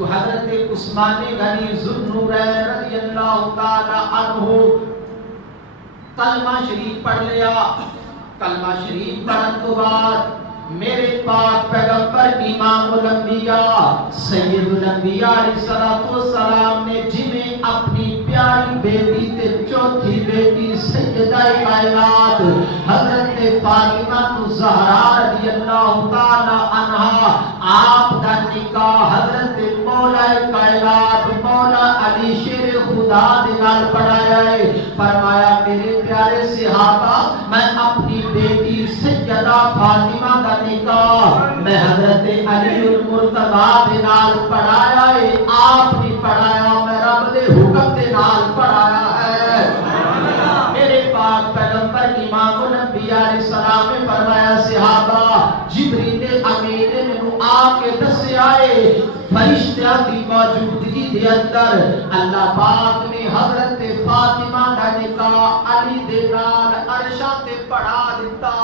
تو حضرت عثمان غنی ذوالنورین رضی اللہ تعالی عنہ کلمہ شریف پڑھ لیا. کلمہ شریف پڑھنے کے بعد میرے پاک پیغمبر امام الانبیاء سید الانبیاء علیہ السلام نے جنہیں اپنی پیاری بیٹی تے چوتھی بیٹی سیدہ کائنات حضرت فاطمہ الزہرا رضی اللہ تعالی عنہا آپ دا نکاح حضرت مولا کائنات مولا علی شیر خدا دے نال پڑھایا ہے. فرمایا میرے پیارے صحابہ میں اپنی بیٹی سیدہ فاطمہ دا نکاح میں حضرت علی المرتضی دے نال پڑھایا ہے. آپ نے پڑھایا میں رب دے حکم دے نال پڑھایا ہے. میرے پاک پیغمبر امام الانبیاء علیہ السلام نے فرمایا صحابہ جبریل امین نے مینوں آ کے دسیا ہے فرشتیاں دی موجودگی دے اندر اللہ پاک نے حضرت فاطمہ دا نکاح علی دے نال عرشاں تے پڑھا دیتا.